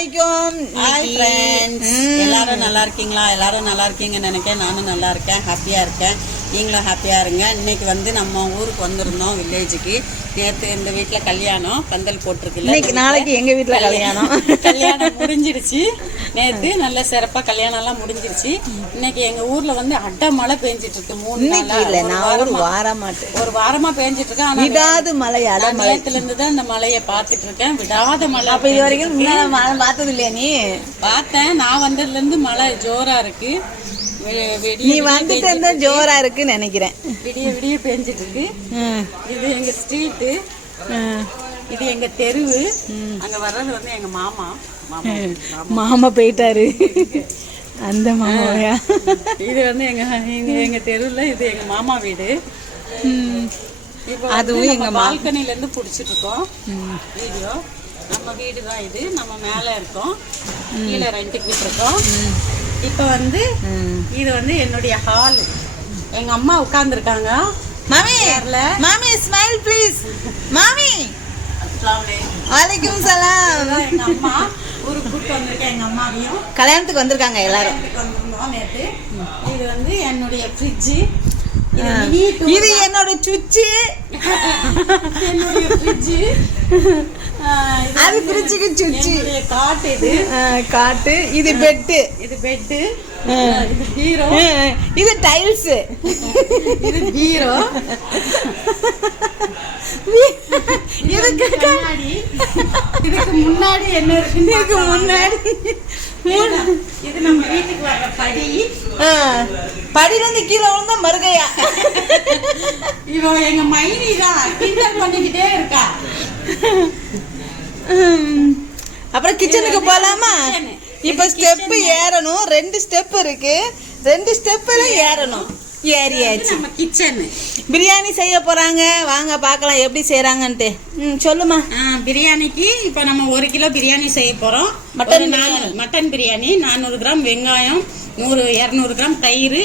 அலைக்கும். Hi friends, எல்லாரும் நல்லா இருக்கீங்களா? எல்லாரும் நல்லா இருக்கீங்கன்னு நினைக்கிறேன். நானும் நல்லா இருக்கேன், ஹாப்பியாக இருக்கேன். நீங்களும் ஹாப்பியாக இருங்க. இன்னைக்கு வந்து நம்ம ஊருக்கு வந்திருந்தோம், வில்லேஜுக்கு. நேற்று இந்த வீட்டில் கல்யாணம், பந்தல் போட்டிருக்குல்ல. இன்னைக்கு நாளைக்கு எங்கள் வீட்டில் கல்யாணம் முடிஞ்சிருச்சு. நேற்று நல்ல சிறப்பாக கல்யாணம்லாம் முடிஞ்சிருச்சு. இன்னைக்கு எங்கள் ஊரில் வந்து அட்டை மழை பெஞ்சிட்டு இருக்கு. 3 ஒரு வாரமாக பெஞ்சிட்டு இருக்கு. ஆனால் விடாது மழை. நேரத்துலேருந்து தான் இந்த மழையை பார்த்துட்டு இருக்கேன். விடாத மழை. அப்போ இது வரைக்கும் பார்த்தது இல்லையா? நீ பார்த்தேன். நான் வந்ததுலேருந்து மழை ஜோரா இருக்கு. நீ வந்துட்டு ஜோரா இருக்குன்னு நினைக்கிறேன். விடிய விடிய பெஞ்சிட்டு இருக்கு. இது எங்க ஸ்ட்ரீட்டு, இது எங்க தெருவு. அங்க வர்றது வந்து எங்க மாமா. மாமா போயிட்டாரு. அந்த மாமாவையா? இது வந்து எங்க தெருவுல இது எங்க மாமா வீடு. இப்போ அதுவும் எங்க பால்கனில இருந்து புடிச்சிட்டு இருக்கோம் வீடியோ. நம்ம வீடு தான் இது. நம்ம மேல இருக்கோம், கீழே ரெண்டுக்கு இருக்கோம். இப்போ வந்து இது வந்து என்னுடைய ஹால். எங்க அம்மா உட்கார்ந்துருக்காங்க. மாமி, மாமி ஸ்மைல் ப்ளீஸ். மாமி, வலைக்கும் சலாம். எங்க அம்மா ஊருக்கு கூப்பிட்டு வந்திருக்கேன். எங்க அம்மாவையும் கல்யாணத்துக்கு வந்திருக்காங்க எல்லாரும். வந்திருந்தோம் நேற்று. இது வந்து என்னுடைய ஃப்ரிட்ஜ். இது என்னோட சுவிட்சு. என்னுடைய ஃப்ரிட்ஜ். அது ஃப்ரிட்ஜுக்கு சுவிட்சு. காட்டு. இது காட்டு. இது பெட்டு. இது பெட்டு. இது பீரோ. இது டைல்ஸ். இது பீரோ. இதுக்கு முன்னாடி என்ன இருக்கு? இதுக்கு முன்னாடி இது நம்ம வீட்டுக்கு வர்ற படி. படியில இருந்து கீழே விழுந்தா மறுகையா. இவ எங்க மைனி தான் கிண்டல் பண்ணிக்கிட்டே இருக்கா. அப்புறம் கிச்சனுக்கு போலாமா? இப்ப ஸ்டெப் ஏறணும். 2 ஸ்டெப் இருக்கு. 2 ஸ்டெப்ல ஏறணும். ஏறியாச்சு. நம்ம கிச்சன் பிரியாணி செய்ய போறாங்க. வாங்க பார்க்கலாம் எப்படி செய்யறாங்கன்ட்டு. சொல்லுமா. பிரியாணிக்கு இப்ப நம்ம 1 கிலோ பிரியாணி செய்ய போறோம். மட்டன் பிரியாணி. 400 கிராம் வெங்காயம், 200 கிராம் தயிர்,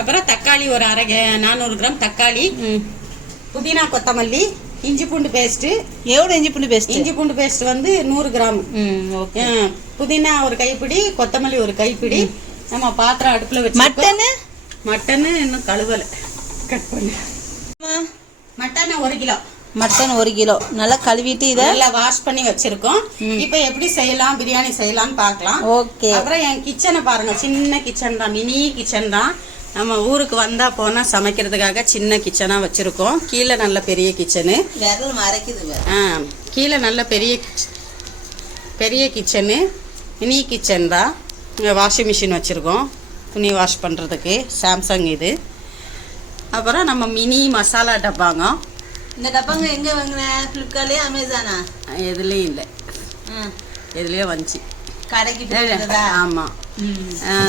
அப்புறம் தக்காளி ஒரு 400 கிராம் தக்காளி, புதினா கொத்தமல்லி, இஞ்சி பூண்டு பேஸ்ட். எவ்வளவு இஞ்சி பூண்டு பேஸ்ட்? இஞ்சி பூண்டு பேஸ்ட் வந்து 100 கிராம். புதினா ஒரு கைப்பிடி, கொத்தமல்லி ஒரு கைப்பிடி. நம்ம பாத்திரம் அடுப்புல வச்சு. மட்டனு இன்னும் கழுவல, கட் பண்ணு. Mutton 1 kilo. மட்டன் 1 கிலோ நல்லா கழுவிட்டு இதை நல்லா வாஷ் பண்ணி வச்சிருக்கோம். இப்ப எப்படி செய்யலாம், பிரியாணி செய்யலாம்னு பார்க்கலாம். ஓகே. அப்புறம் என் கிச்சனை பாருங்க. சின்ன கிச்சன் தான், மினி கிச்சன் தான். நம்ம ஊருக்கு வந்தா போனா சமைக்கிறதுக்காக சின்ன கிச்சனா வச்சிருக்கோம். கீழே நல்ல பெரிய கிச்சனு. கீழே நல்ல பெரிய கிச்சனு, மினி கிச்சன் தான். இங்கே வாஷிங் மிஷின் வச்சுருக்கோம் துணி வாஷ் பண்ணுறதுக்கு. சாம்சங் இது. அப்புறம் நம்ம மினி மசாலா டப்பாங்க. இந்த டப்பாங்க எங்கே வாங்கினேன்? ஃப்ளிப்கார்ட்லேயே, அமேசானா? எதுலேயும் இல்லை, எதுலேயோ வந்துச்சு கடைக்கு. ஆமாம்.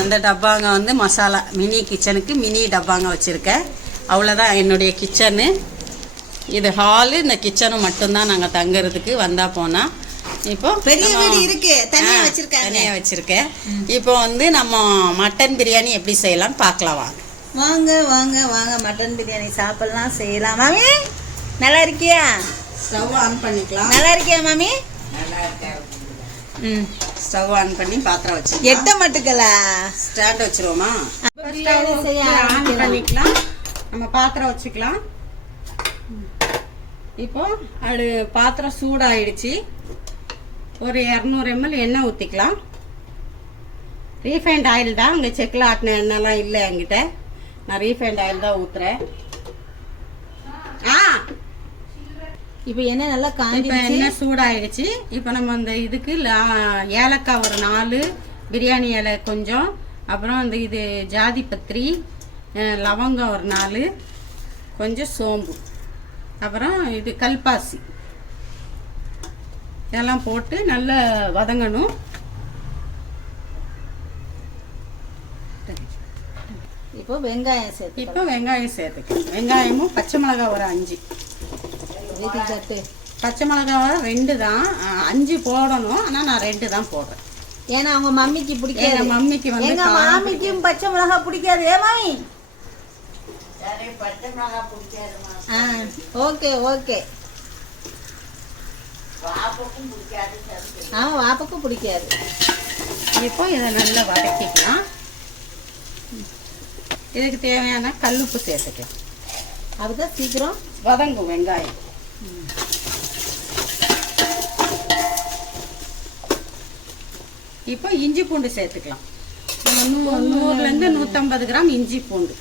இந்த டப்பாங்க வந்து மசாலா. மினி கிச்சனுக்கு மினி டப்பாங்க வச்சுருக்கேன். அவ்வளோதான் என்னுடைய கிச்சனு. இது ஹாலு. இந்த கிச்சனு மட்டும்தான் நாங்கள் தங்குறதுக்கு வந்தா போனால். இப்போ பெரிய வீடு இருக்கு, தனியா வச்சிருக்கேன். இப்போ வந்து நம்ம மட்டன் பிரியாணி எப்படி செய்யலாம்னு பார்க்கலாம். வாங்க வாங்க வாங்க, மட்டன் பிரியாணி சாப்பிடலாம், செய்யலாம். மாமி நல்லா இருக்கியா? ஸ்டவ் ஆன் பண்ணிக்கலாம். நல்லா இருக்கியா மாமி? நல்லா இருக்கேன். ஸ்டவ் ஆன் பண்ணி பாத்திரம் வச்சு 8 மட்டுக்கல ஸ்டார்ட் வச்சிருவோமா? ஆன் பண்ணிக்கலாம். நம்ம பாத்திரம் வச்சுக்கலாம். இப்போ அது பாத்திரம் சூடாயிடுச்சு. ஒரு 200 ml எண்ணெய் ஊற்றிக்கலாம். ரீஃபைண்ட் ஆயில் தான். இங்கே செக்கில் ஆட்டின எண்ணெய்லாம் இல்லை என்கிட்ட. நான் ரீஃபைண்ட் ஆயில் தான் ஊற்றுறேன். இப்போ எண்ணெய் நல்லா இப்போ எண்ணெய் சூடாயிடுச்சு. இப்போ நம்ம இந்த இதுக்கு ஏலக்காய் ஒரு 4, பிரியாணி இலை கொஞ்சம், அப்புறம் இந்த இது ஜாதி பத்திரி, லவங்கம் ஒரு 4, கொஞ்சம் சோம்பு, அப்புறம் இது கல்பாசி இதெல்லாம் போட்டு நல்லா வதங்கணும். இப்போ வெங்காயம் சேர்த்துக்கலாம். வெங்காயமும் பச்சை மிளகாய் ஒரு 5. பச்சை மிளகாய் 2 தான். 5 போடணும். ஆனால் நான் 2 தான் போடுறேன். ஏன்னா அவங்க மம்மிக்கு பிடிக்காது. மம்மிக்கு வந்து எங்க மாமிக்கும் பச்சை மிளகாய் பிடிக்காது. ஏ மாமி? பச்சை மிளகாய் பிடிக்காது. Okay okay. ஆமாம், வாப்புக்கும் பிடிக்காது. இப்போ இதை நல்லா வதக்கிக்கலாம். இதுக்கு தேவையான கல்லுப்பு சேர்த்துக்கலாம். அதுதான் சீக்கிரம் வதங்கும் வெங்காயம். இப்போ இஞ்சி பூண்டு சேர்த்துக்கலாம். 100 to 150 கிராம் இஞ்சி பூண்டு.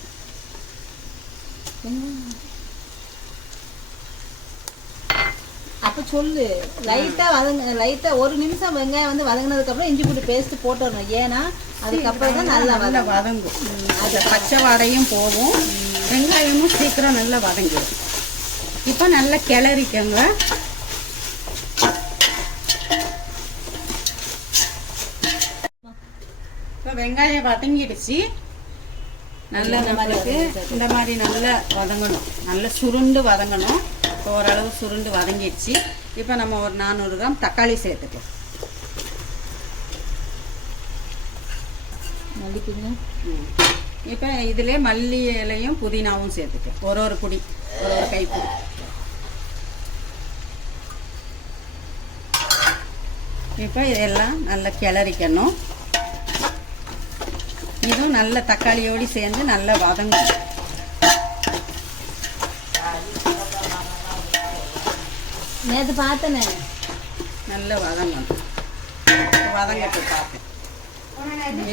அப்போ சொல்லு, லைட்டாக 1 நிமிஷம் வெங்காயம் வந்து வதங்கினதுக்கப்புறம் இஞ்சி பூண்டு பேஸ்ட் போட்டுடணும். ஏன்னா அதுக்கப்புறம் தான் நல்லா வதங்கும். அது பச்சை வாடையும் போகும், வெங்காயமும் சீக்கிரம் நல்லா வதங்கிடும். இப்போ நல்லா கிளறிக்கங்க. இப்போ வெங்காயம் வதங்கிடுச்சு. நல்லா நம்மளுக்கு இந்த மாதிரி நல்லா வதங்கணும், நல்லா சுருண்டு வதங்கணும். இப்போ ஓரளவு சுருண்டு வதங்கிடுச்சு. இப்போ நம்ம ஒரு 400 கிராம் தக்காளி சேர்த்துக்கலாம். இப்போ இதிலே மல்லி இலையும் புதினாவும் சேர்த்துக்கலாம். ஒரு பொடி, ஒரு கைப்பிடி. இப்போ இதெல்லாம் நல்லா கிளறிக்கணும். இதுவும் நல்ல தக்காளியோடு சேர்ந்து நல்லா வதங்கும். நேற்று பார்த்தேனே, நல்லா வதங்கணும். வதங்கட்டு பார்ப்பேன்.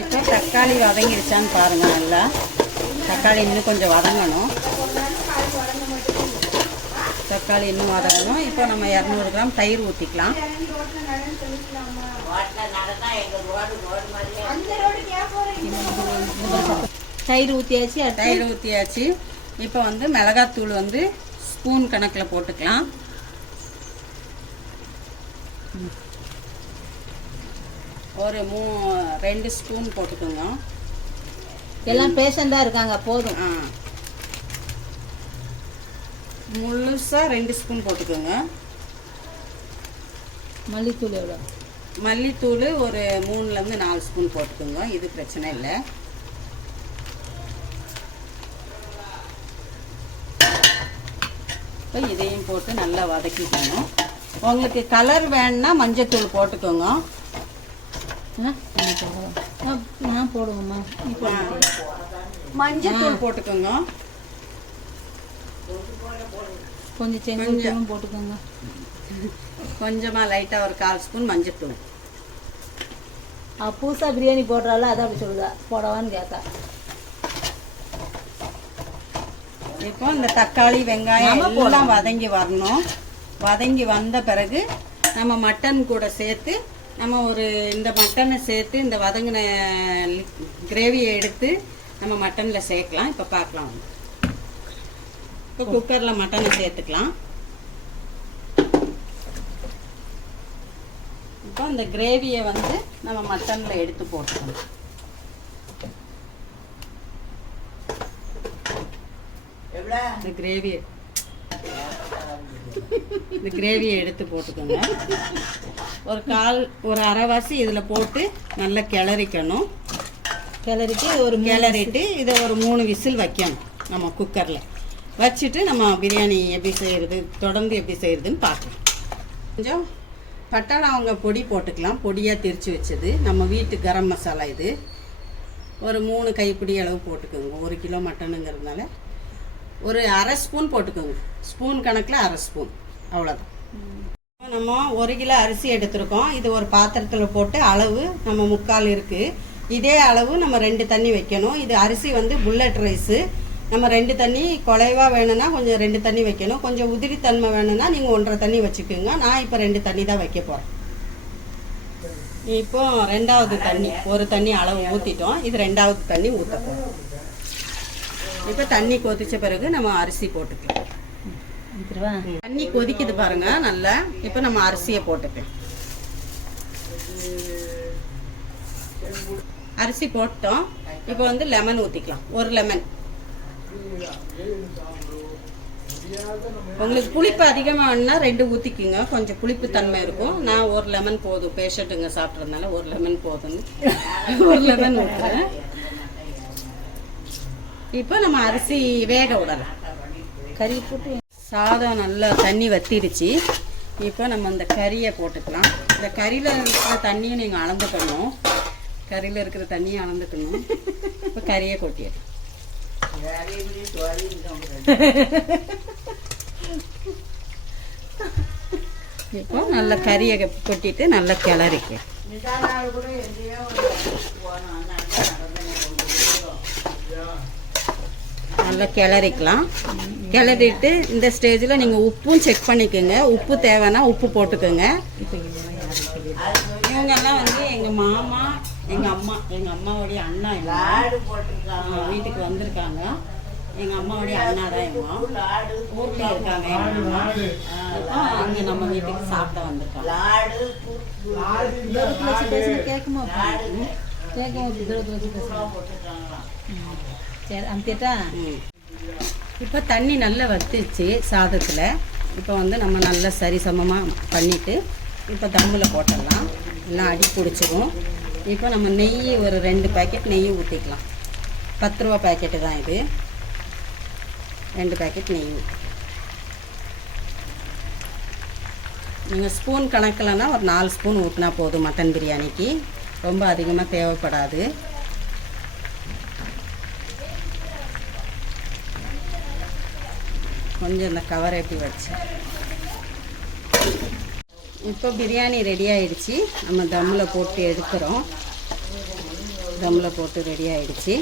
இப்போ தக்காளி வதங்கிடுச்சான்னு பாருங்கள். நல்லா தக்காளி இன்னும் கொஞ்சம் வதங்கணும். தக்காளி இன்னும் வதங்கணும். இப்போ நம்ம 200 கிராம் தயிர் ஊற்றிக்கலாம். தயிர் ஊற்றியாச்சு. இப்போ வந்து மிளகாத்தூள் வந்து ஸ்பூன் கணக்கில் போட்டுக்கலாம். ஒரு 2 ஸ்பூன் போட்டுக்கோங்க. எல்லாம் பேஷண்டாக இருக்காங்க, போதும். முழுசாக 2 ஸ்பூன் போட்டுக்கோங்க. மல்லித்தூள் எவ்வளோ? மல்லித்தூள் ஒரு 3 to 4 ஸ்பூன் போட்டுக்கோங்க. இது பிரச்சனை இல்லை. இப்போ இதையும் போட்டு நல்லா வதக்கிக்கணும். உங்களுக்கு கலர் வேணுன்னா மஞ்சத்தூள் போட்டுக்கோங்க. நான் போடுவோம்மா, மஞ்சத்தூள் போட்டுக்கோங்க. கொஞ்சம் செஞ்சு போட்டுக்கோங்க. கொஞ்சமாக லைட்டாக ஒரு 1/4 ஸ்பூன் மஞ்சத்தூள். புதுசாக பிரியாணி போடுறாள், அதான் அப்படி சொல்லுதா, போடவான்னு கேட்கா. இப்போ இந்த தக்காளி வெங்காயம் எல்லாம் வதங்கி வரணும். வதங்கி வந்த பிறகு நம்ம மட்டன் கூட சேர்த்து நம்ம இந்த மட்டனை சேர்த்து இந்த வதங்கின கிரேவியை எடுத்து நம்ம மட்டனில் சேர்க்கலாம். இப்போ பார்க்கலாம். இப்போ குக்கரில் மட்டனை சேர்த்துக்கலாம். இப்போ இந்த கிரேவியை வந்து நம்ம மட்டனில் எடுத்து போட்டுக்கணும். இந்த கிரேவியை எடுத்து போட்டுக்கோங்க. ஒரு அரைவாசி இதில் போட்டு நல்லா கிளறிக்கணும். கிளறிட்டு இதை ஒரு 3 விசில் வைக்கணும் நம்ம குக்கரில். வச்சுட்டு நம்ம பிரியாணி எப்படி செய்கிறது, தொடர்ந்து எப்படி செய்கிறதுன்னு பார்க்கலாம். கொஞ்சம் பட்டை லவங்க பொடி போட்டுக்கலாம். பொடியாக திரிச்சு வச்சது நம்ம வீட்டு கரம் மசாலா. இது ஒரு 3 கைப்பிடி அளவு போட்டுக்கோங்க. 1 கிலோ மட்டனுங்கிறதுனால ஒரு 1/2 ஸ்பூன் போட்டுக்கோங்க. ஸ்பூன் கணக்கில் 1/2 ஸ்பூன், அவ்வளோதான். நம்ம 1 கிலோ அரிசி எடுத்துருக்கோம். இது ஒரு பாத்திரத்தில் போட்டு அளவு நம்ம 3/4 இருக்குது. இதே அளவு நம்ம 2 தண்ணி வைக்கணும். இது அரிசி வந்து புல்லட் ரைஸு. நம்ம 2 தண்ணி குறைவாக வேணும்னா கொஞ்சம் 2 தண்ணி வைக்கணும். கொஞ்சம் உதிரித்தன்மை வேணும்னா நீங்கள் 1.5 தண்ணி வச்சுக்கோங்க. நான் இப்போ 2 தண்ணி தான் வைக்க போகிறேன். இப்போ 2வது தண்ணி, 1 தண்ணி அளவு ஊற்றிட்டோம். இது 2வது தண்ணி ஊற்ற போகிறோம். இப்போ தண்ணி கொதிச்ச பிறகு நம்ம அரிசி போட்டுக்கலாம். தண்ணி கொதிக்குது பாருங்க நல்லா. இப்போ நம்ம அரிசியை போட்டுப்பேன். அரிசி போட்டோம். இப்போ வந்து லெமன் ஊற்றிக்கலாம். 1 லெமன். உங்களுக்கு புளிப்பு அதிகமாக வேணும்னா 2 ஊற்றிக்குங்க. கொஞ்சம் புளிப்பு தன்மை இருக்கும். நான் 1 லெமன் போதும், பேஷண்ட்டுங்க சாப்பிட்றதுனால 1 லெமன் போதும். 1 லெமன் ஊற்றுறேன். இப்போ நம்ம அரிசி வேக விடலாம். கறி போட்டு சாதம் நல்லா தண்ணி வத்திடுச்சு. இப்போ நம்ம இந்த கறியை போட்டுக்கலாம். இந்த கறியில் இருக்கிற தண்ணியை நீங்கள் அளந்துக்கணும். கறியில் இருக்கிற தண்ணியை அளந்துக்கணும். இப்போ கறியை கொட்டிடு. இப்போ நல்லா கறியை கொட்டிட்டு நல்லா கிளறிக்க. நல்லா கிளறிக்கலாம். கிளறிட்டு இந்த ஸ்டேஜில் நீங்கள் உப்பும் செக் பண்ணிக்கோங்க. உப்பு தேவைன்னா உப்பு போட்டுக்கோங்க. இவங்கெல்லாம் வந்து எங்கள் மாமா, எங்கள் அம்மா, எங்கள் அம்மாவுடைய அண்ணா வீட்டுக்கு வந்திருக்காங்க. எங்கள் அம்மாவுடைய அண்ணா தான் எங்கள் ஊரில் இருக்காங்க. எங்கள் அம்மா இப்போ அங்கே நம்ம வீட்டுக்கு சாப்பிட வந்திருக்காங்க. கேட்குமா சரி அமுத்திட்டா. இப்போ தண்ணி நல்லா வத்திச்சு சாதத்தில். இப்போ வந்து நம்ம நல்லா சரிசமமாக பண்ணிவிட்டு இப்போ தம்மில் போட்டுடலாம். எல்லாம் அடி பிடிச்சிடும். இப்போ நம்ம நெய் ஒரு 2 பேக்கெட் நெய் ஊற்றிக்கலாம். 10 ரூபா பேக்கெட்டு தான் இது. 2 பேக்கெட் நெய். நீங்கள் ஸ்பூன் கணக்கில்னா ஒரு 4 ஸ்பூன் ஊற்றினா போதும். மட்டன் பிரியாணிக்கு ரொம்ப அதிகமாக தேவைப்படாது. கொஞ்சம் இந்த கவர் எப்படி வச்சு இப்போ பிரியாணி ரெடி ஆகிடுச்சு. நம்ம தம்மில் போட்டு எடுக்கிறோம். தம்மில் போட்டு ரெடி ஆகிடுச்சு.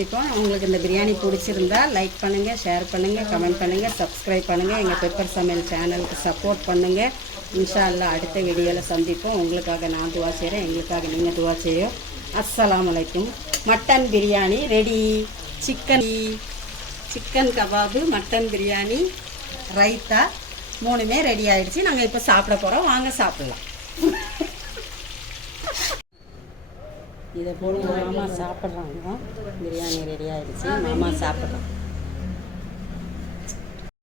இப்போ உங்களுக்கு இந்த பிரியாணி பிடிச்சிருந்தா லைக் பண்ணுங்கள், ஷேர் பண்ணுங்கள், கமெண்ட் பண்ணுங்கள், சப்ஸ்கிரைப் பண்ணுங்கள். எங்கள் பெப்பர் சமையல் சேனலுக்கு சப்போர்ட் பண்ணுங்கள். இன்ஷா அல்லாஹ் அடுத்த வீடியோவில் சந்திப்போம். உங்களுக்காக நான் துவா செய்கிறேன், எங்களுக்காக நீங்கள் துவா செய்யும். அஸ்ஸலாமு அலைக்கும். Mutton biryani ready. Chicken kebab, mutton biryani, raita 3மே ரெடி ஆகிடுச்சு. நாங்கள் இப்போ சாப்பிட போகிறோம். வாங்க சாப்பிட்லாம். இதை போல மாமா சாப்பிட்றாங்க. பிரியாணி ரெடி ஆகிடுச்சு. மாமா சாப்பிட்றோம்.